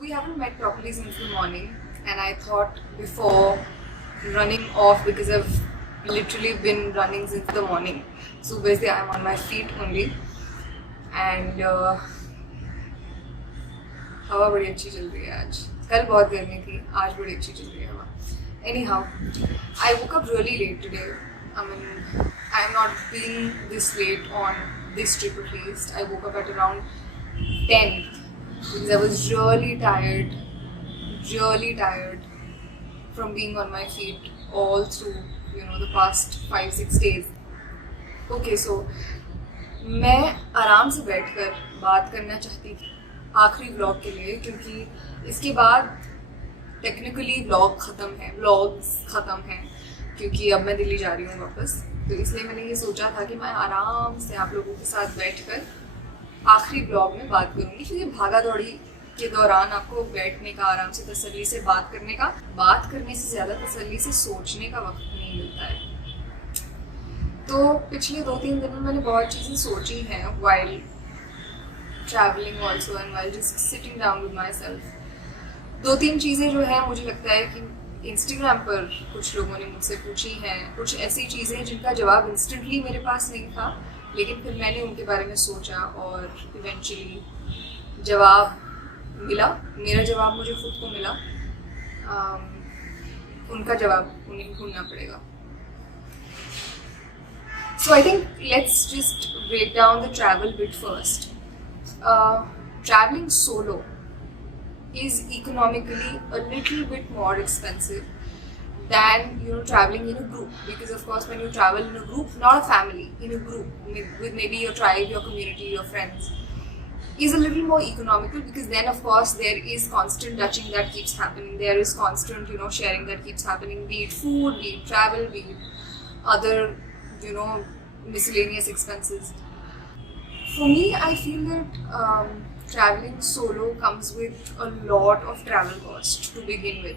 we haven't met properly since the morning, and I thought before running off, because I've literally been running since the morning. So basically I'm on my feet only, and हवा बड़ी अच्छी चल रही है आज. कल बहुत गर्मी थी, आज बड़ी अच्छी चल रही है हवा. Anyhow, I woke up really late today. I mean, I'm not being this late on this trip at least. I woke up at around 10 because I was really tired from being on my feet all through, the past 5-6 days. Okay, so मैं आराम से बैठकर बात करना चाहती थी आखिरी vlog के लिए, क्योंकि इसके बाद टेक्निकली व्लॉग्स ख़त्म हैं क्योंकि अब मैं दिल्ली जा रही हूँ वापस. तो इसलिए मैंने ये सोचा था कि मैं आराम से आप लोगों के साथ बैठकर आखिरी व्लॉग में बात करूँगी, क्योंकि भागा दौड़ी के दौरान आपको बैठने का, आराम से तसल्ली से बात करने से ज़्यादा तसल्ली से सोचने का वक्त नहीं मिलता है. तो पिछले 2-3 दिन में मैंने बहुत चीज़ें सोची हैं while traveling also and while just sitting down with myself. 2-3 चीज़ें जो है मुझे लगता है कि इंस्टाग्राम पर कुछ लोगों ने मुझसे पूछी हैं, कुछ ऐसी चीज़ें जिनका जवाब इंस्टेंटली मेरे पास नहीं था, लेकिन फिर मैंने उनके बारे में सोचा और इवेंचुअली जवाब मिला. मेरा जवाब मुझे खुद को मिला, उनका जवाब उन्हें ढूंढना पड़ेगा. So I think let's just break down the travel bit first. Traveling solo is economically a little bit more expensive than traveling in a group, because of course when you travel in a group, not a family, in a group with maybe your tribe, your community, your friends, is a little more economical, because then of course there is constant touching that keeps happening, there is constant sharing that keeps happening, be it food, be it travel, be it other miscellaneous expenses. For me, I feel that traveling solo comes with a lot of travel cost to begin with.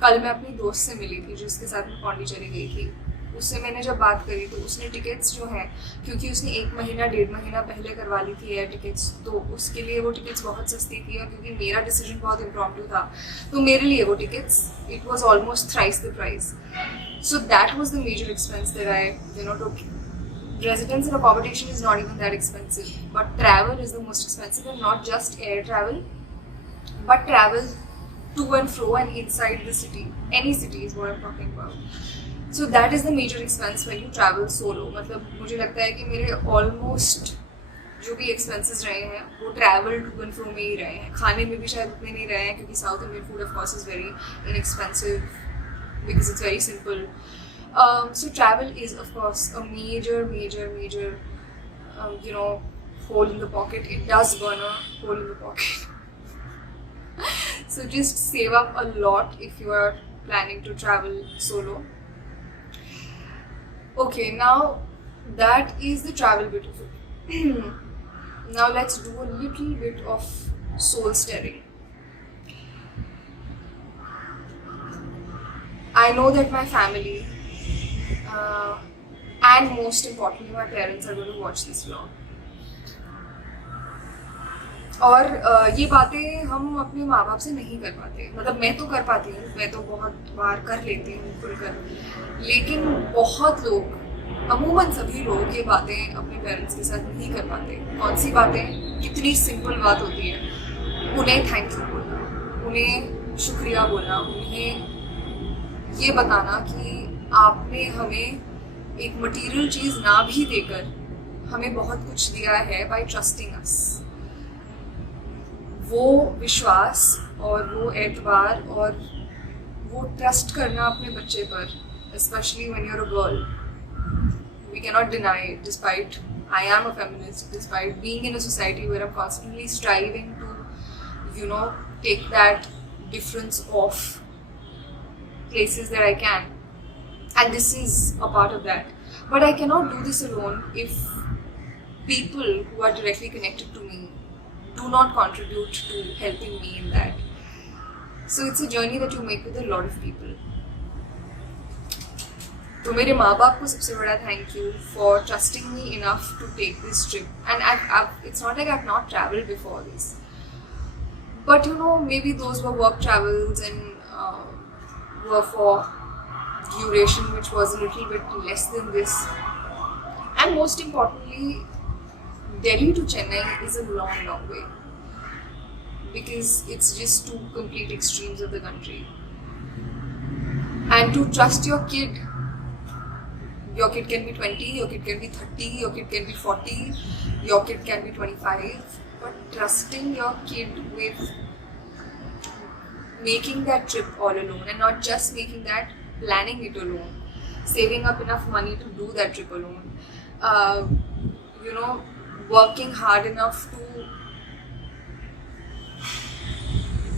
कल मैं अपनी दोस्त से मिली थी जिसके साथ मैं पौंडीचेरी गई थी. उससे मैंने जब बात करी तो उसने टिकट्स जो हैं, क्योंकि उसने 1-1.5 महीना पहले करवा ली थी एयर टिकट्स, तो उसके लिए वो टिकट्स बहुत सस्ती थी. और क्योंकि मेरा डिसीजन बहुत इम्प्रॉम्प्टू था, तो मेरे लिए वो tickets, it was almost thrice the price. So that was the major expense that I took. Residence and accommodation is not even that expensive, but travel is the most expensive, and not just air travel, but travel to and fro and inside the city. Any city is what I'm talking about. So that is the major expense when you travel solo. मतलब मुझे लगता है कि मेरे almost जो भी expenses रहे हैं वो travel to and fro में ही रहे हैं. खाने में भी शायद उतने नहीं रहे हैं, क्योंकि South Indian food of course is very inexpensive because it's very simple. So travel is of course a major hole in the pocket. It does burn a hole in the pocket. So just save up a lot if you are planning to travel solo. Okay, now that is the travel bit of it. Now let's do a little bit of soul stirring. I know that my family and most importantly my parents are going to watch this vlog. और ये बातें हम अपने माँ बाप से नहीं कर पाते. मतलब मैं तो कर पाती हूँ, मैं तो बहुत बार कर लेती हूँ खुलकर, लेकिन बहुत लोग, अमूमन सभी लोग ये बातें अपने पेरेंट्स के साथ नहीं कर पाते. कौन सी बातें? कितनी सिंपल बात होती है. उन्हें थैंक यू बोलना, उन्हें शुक्रिया बोलना, उन्हें ये बताना कि आपने हमें एक मटीरियल चीज़ ना भी देकर हमें बहुत कुछ दिया है बाय ट्रस्टिंग अस. वो विश्वास और वो एतबार और वो ट्रस्ट करना अपने बच्चे पर, especially when you are a girl, we can not deny it. Despite I am a feminist, despite being in a society where I am constantly striving to take that difference of places that I can. And this is a part of that. But I cannot do this alone if people who are directly connected to me do not contribute to helping me in that. So it's a journey that you make with a lot of people. तो मेरे माँ बाप को सबसे बड़ा thank you for trusting me enough to take this trip. And it's not like I've not traveled before this, But maybe those were work travels and were for duration which was a little bit less than this. And most importantly, Delhi to Chennai is a long way, because it's just two complete extremes of the country. And to trust your kid can be 20, your kid can be 30, your kid can be 40, your kid can be 25, but trusting your kid with making that trip all alone, and not just making that, planning it alone, saving up enough money to do that trip alone, working hard enough to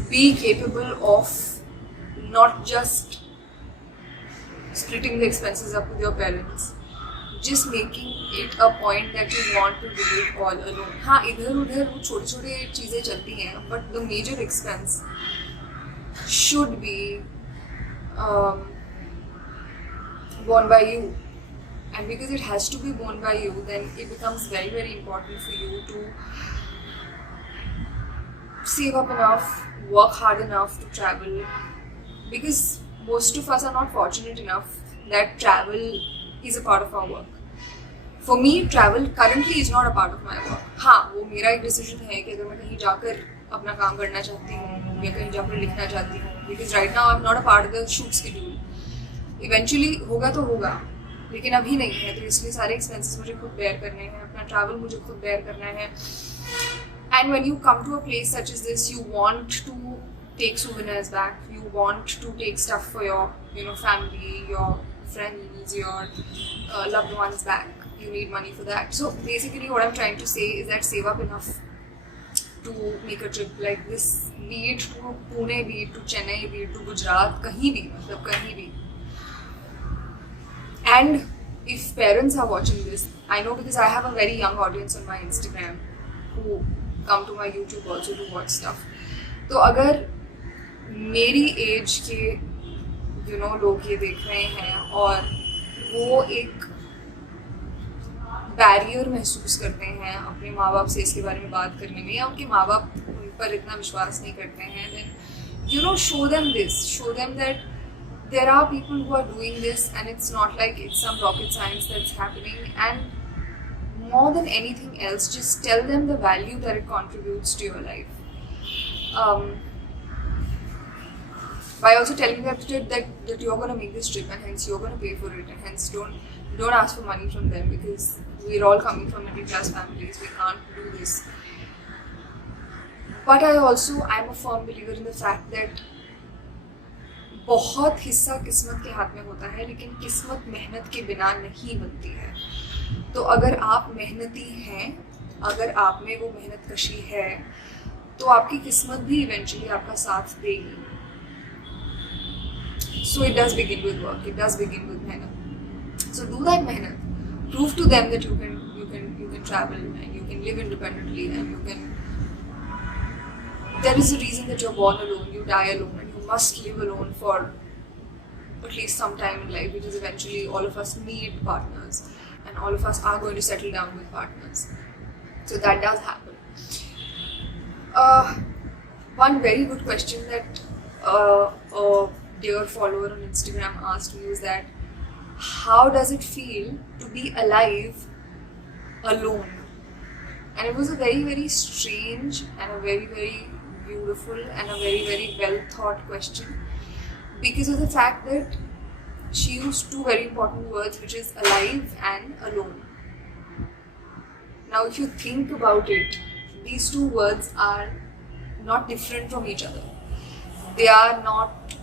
be capable of not just splitting the expenses up with your parents, just making it a point that you want to do it all alone. हाँ, इधर उधर वो छोटे छोटे चीज़ें चलती हैं, but the major expense should be borne by you. And because it has to be borne by you, then it becomes very, very important for you to save up enough, work hard enough to travel, because most of us are not fortunate enough that travel is a part of our work. For me, travel currently is not a part of my work. हाँ, वो मेरा एक decision है कि अगर मैं कहीं जाकर अपना काम करना चाहती हूँ या कहीं जाकर लिखना चाहती हूँ, because right now I'm not a part of the shoot schedule. Eventually होगा तो होगा, लेकिन अभी नहीं है, तो इसलिए सारे expenses मुझे खुद bear करने हैं, अपना travel मुझे खुद bear करना है. And when you come to a place such as this, you want to take souvenirs back, you want to take stuff for your family, your friends, your loved ones back. You need money for that. So basically what I'm trying to say is that save up enough to make a trip like this, be it to Pune, be it to Chennai, be it to Gujarat, kahin bhi, matlab kahin bhi. And if parents are watching this, I know because I have a very young audience on my Instagram who come to my YouTube also to watch stuff. तो अगर मेरी as के लोग ये देख रहे हैं और वो एक बैरियर महसूस करते हैं अपने माँ बाप से इसके बारे में बात करने में, या उनके माँ बाप उन पर इतना विश्वास नहीं करते हैं, then show them this, show them that there are people who are doing this and it's not like it's some rocket science that's happening. And more than anything else, just tell them the value that it contributes to your life. By also telling them that you're going to make this trip and hence you're going to pay for it, and hence don't ask for money from them, because we're all coming from middle class families, we can't do this. But I'm a firm believer in the fact that बहुत हिस्सा किस्मत के हाथ में होता है, लेकिन किस्मत मेहनत के बिना नहीं बनती है. तो अगर आप मेहनती हैं, अगर आप में वो मेहनत कशी है, तो आपकी किस्मत भी इवेंचुअली आपका साथ देगी. So it does begin with work, it does begin with mehnat. So do that mehnat. Prove to them that you can travel and you can live independently, and you can. There is a reason that you're born alone, you die alone, and you must live alone for at least some time in life, because eventually all of us need partners and all of us are going to settle down with partners. So that does happen. One very good question that a dear follower on Instagram asked me was that, how does it feel to be alive alone? And it was a very, very strange and a very, very beautiful and a very, very well thought question, because of the fact that she used two very important words, which is alive and alone. Now if you think about it, these two words are not different from each other. They are not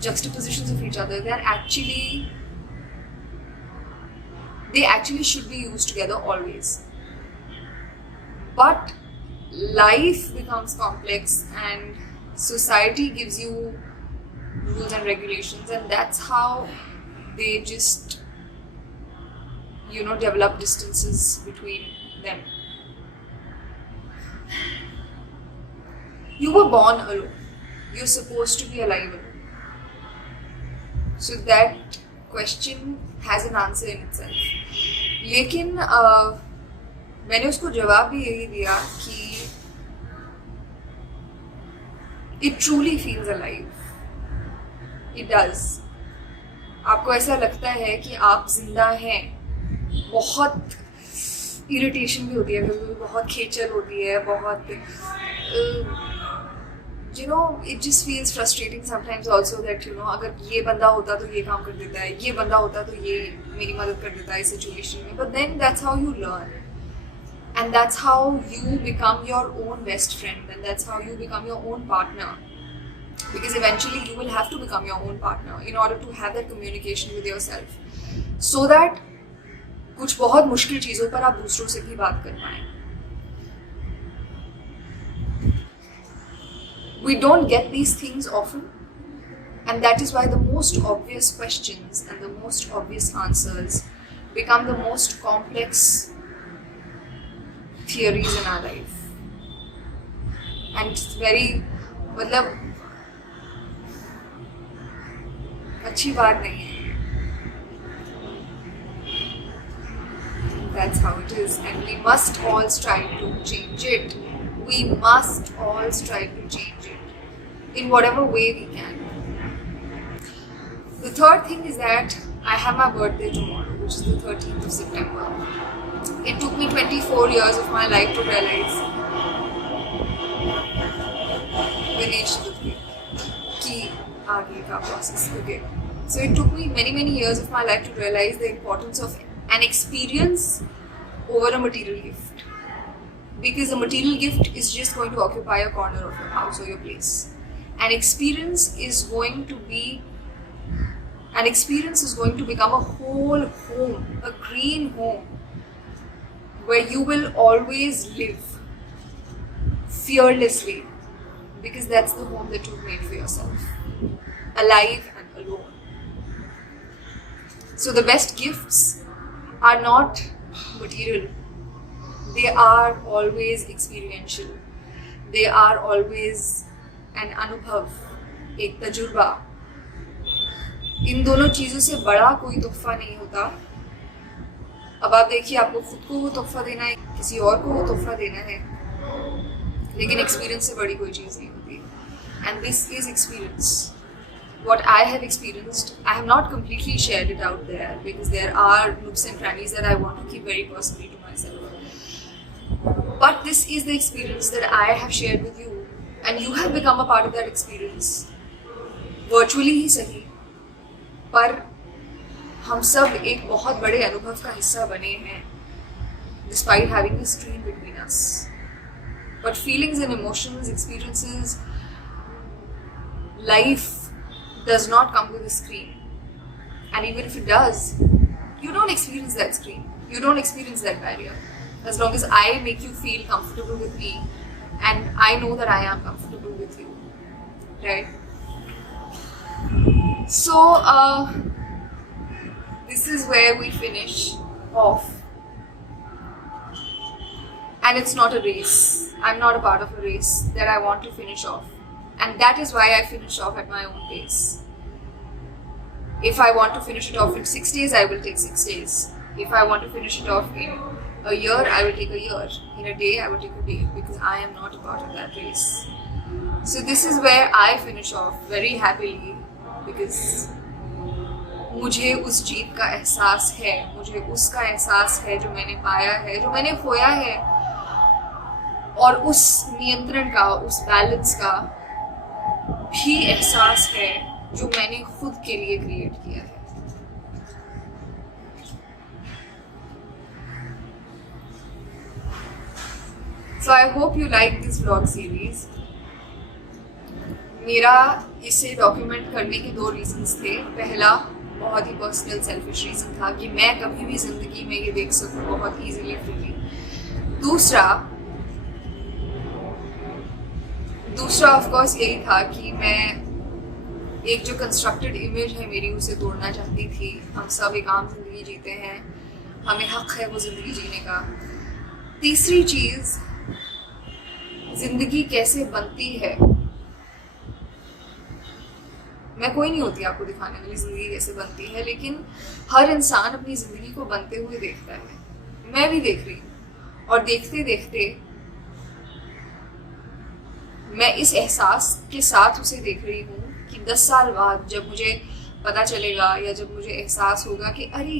juxtapositions of each other. They actually should be used together always. But life becomes complex and society gives you rules and regulations, and that's how they just develop distances between them. You were born alone. You're supposed to be alive alone. So that question has an answer in itself. लेकिन मैंने उसको जवाब भी यही दिया कि it truly feels alive. It does. आपको ऐसा लगता है कि आप जिंदा हैं. बहुत इरिटेशन भी होती है कभी, बहुत खेचल होती है, बहुत it just feels frustrating sometimes also that अगर ये बंदा होता तो ये काम कर देता है, ये बंदा होता तो ये मेरी मदद कर देता है इस सिचुएशन में. But then that's how you learn. And that's how you become your own best friend, and that's how you become your own partner. Because eventually you will have to become your own partner in order to have that communication with yourself. So that कुछ बहुत मुश्किल चीज़ों पर आप दूसरों से भी बात कर पाएं. We don't get these things often, and that is why the most obvious questions and the most obvious answers become the most complex theories in our life. And it's very मतलब अच्छी बात नहीं है. That's how it is, and we must all strive to change it. We must all strive to change it in whatever way we can. The third thing is that I have my birthday tomorrow, which is the 13th of September. It took me 24 years of my life to realize कि आगे का process. Okay. So it took me many years of my life to realize the importance of an experience over a material gift. Because a material gift is just going to occupy a corner of your house or your place. An experience is going to become a whole home, a green home, where you will always live fearlessly, because that's the home that you've made for yourself, alive and alone. So the best gifts are not material. They are always experiential. They are always an अनुभव, एक तजुर्बा. इन दोनों चीज़ों से बड़ा कोई तोहफा नहीं होता. अब आप देखिए, आपको खुद को वो तोहफा देना है, किसी और को वो तोहफा देना है, लेकिन एक्सपीरियंस से बड़ी कोई चीज़ नहीं होती. And this is experience. What I have experienced, I have not completely shared it out there because there are nooks and crannies that I want to keep very personally to myself. But this is the experience that I have shared with you, and you have become a part of that experience. Virtually ही सही, पर हम सब एक बहुत बड़े अनुभव का हिस्सा बने हैं, despite having a screen between us. But feelings and emotions, experiences, life does not come with a screen. And even if it does, you don't experience that screen. You don't experience that barrier. As long as I make you feel comfortable with me, and I know that I am comfortable with you. Right? So, this is where we finish off. And it's not a race. I'm not a part of a race that I want to finish off. And that is why I finish off at my own pace. If I want to finish it off in 6 days, I will take 6 days. If I want to finish it off in a year, I will take a year. In a day, I will take a day, because I am not a part of that race. So this is where I finish off very happily, because मुझे उस जीत का एहसास है, मुझे उसका एहसास है जो मैंने पाया है, जो मैंने खोया है, और उस नियंत्रण का, उस बैलेंस का भी एहसास है जो मैंने खुद के लिए क्रिएट किया है. So I hope you like this vlog series. मेरा इसे डॉक्यूमेंट करने के 2 रीजंस थे. पहला, बहुत ही पर्सनल सेल्फिश रीजन था कि मैं कभी भी जिंदगी में ये देख सकूं बहुत इजीली, फ्रीली. दूसरा ऑफ कोर्स यही था कि मैं एक जो कंस्ट्रक्टेड इमेज है मेरी, उसे तोड़ना चाहती थी. हम सब एक आम जिंदगी जीते हैं, हमें हक है वो जिंदगी जीने का. तीसरी चीज, जिंदगी कैसे बनती है. मैं कोई नहीं होती आपको दिखाने वाली जिंदगी कैसे बनती है, लेकिन हर इंसान अपनी जिंदगी को बनते हुए देखता है. मैं भी देख रही हूँ, और देखते देखते मैं इस एहसास के साथ उसे देख रही हूँ कि 10 साल बाद जब मुझे पता चलेगा या जब मुझे एहसास होगा कि अरे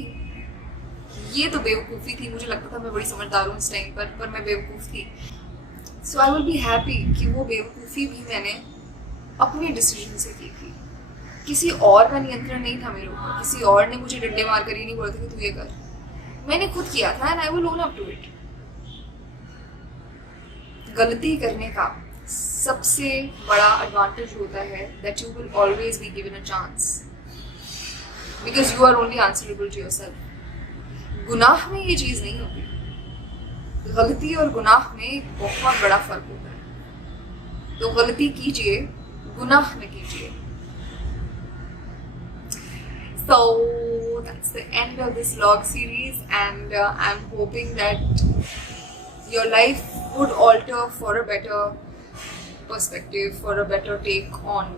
ये तो बेवकूफ़ी थी, मुझे लगता था मैं बड़ी समझदार हूँ इस टाइम पर मैं बेवकूफ़ थी। सो आई विल बी हैप्पी कि वो बेवकूफ़ी भी मैंने अपने डिसीजन से की थी। किसी और का नियंत्रण नहीं था मेरे ऊपर, किसी और ने मुझे डंडे मार कर ये नहीं बोला था कि तू ये कर, मैंने खुद किया था and I will own up to it. गलती करने का सबसे बड़ा एडवांटेज होता है that you will always be given a chance because you are only answerable to yourself. गुनाह में ये चीज़ नहीं होती। गलती और गुनाह में एक बहुत बड़ा फर्क होता है। तो गलती कीजिए, गुनाह न कीजिए। So that's the end of this vlog series, and I'm hoping that your life would alter for a better perspective, for a better take on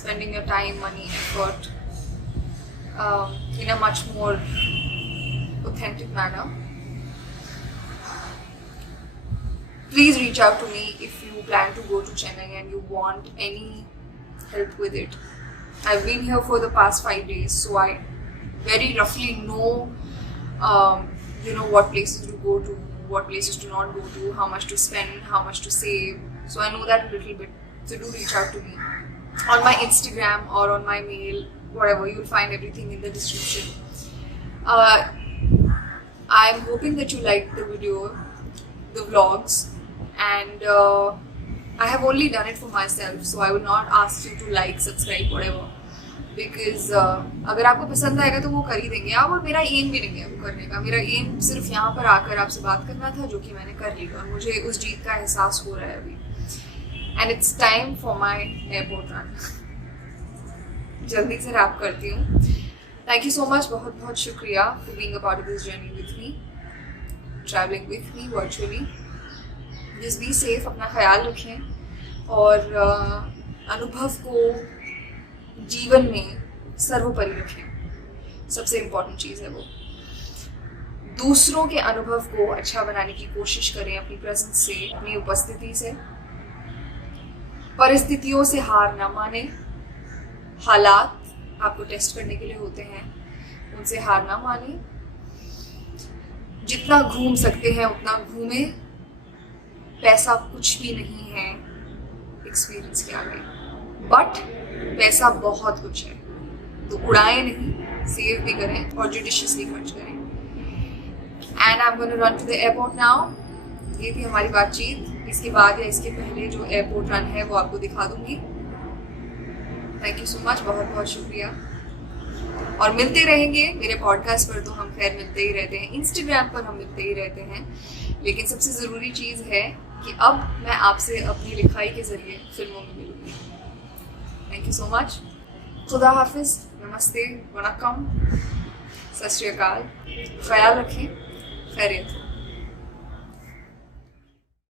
spending your time, money, effort in a much more authentic manner. Please reach out to me if you plan to go to Chennai and you want any help with it. I've been here for the past 5 days, so I very roughly know, what places to go to, what places to not go to, how much to spend, how much to save. So I know that a little bit. So do reach out to me on my Instagram or on my mail, whatever. You'll find everything in the description. I'm hoping that you liked the video, the vlogs, and I have only done it for myself, so I will not ask you to like, subscribe, whatever, because अगर आपको पसंद आएगा तो वो कर ही देंगे आप, और मेरा एम भी नहीं है वो करने का। मेरा एम सिर्फ यहाँ पर आकर आपसे बात करना था, जो कि मैंने कर ली, और मुझे उस जीत का एहसास हो रहा है अभी। And it's time for my airport run. जल्दी से रैप करती हूँ। थैंक यू सो मच, बहुत बहुत शुक्रिया for being a part of this journey with me, travelling with me virtually. Just be safe, अपना ख्याल रखें, और अनुभव को जीवन में सर्वोपरि रखें। सबसे इम्पॉर्टेंट चीज़ है वो। दूसरों के अनुभव को अच्छा बनाने की कोशिश करें अपनी प्रेजेंस से, अपनी उपस्थिति से। परिस्थितियों से हार ना माने। हालात आपको टेस्ट करने के लिए होते हैं, उनसे हार ना माने। जितना घूम सकते हैं उतना घूमें। पैसा कुछ भी नहीं है एक्सपीरियंस के आगे, बट पैसा बहुत कुछ है। तो उड़ाएं नहीं, सेव भी करें और जुडिशियसली खर्च करें। And I am going to run to the airport now. ये थी हमारी बातचीत। इसके बाद या इसके पहले जो एयरपोर्ट रन है वो आपको दिखा दूंगी। थैंक यू सो मच, बहुत बहुत शुक्रिया। और मिलते रहेंगे मेरे पॉडकास्ट पर, तो हम खैर मिलते ही रहते हैं, इंस्टाग्राम पर हम मिलते ही रहते हैं, लेकिन सबसे ज़रूरी चीज़ है कि अब मैं आपसे अपनी लिखाई के ज़रिए फिल्मों में मिलूँगी। Thank you so much. खुदा हाफिज़, नमस्ते, वनक्कम, सत श्री अकाल। ख्याल रखें, खैरियत।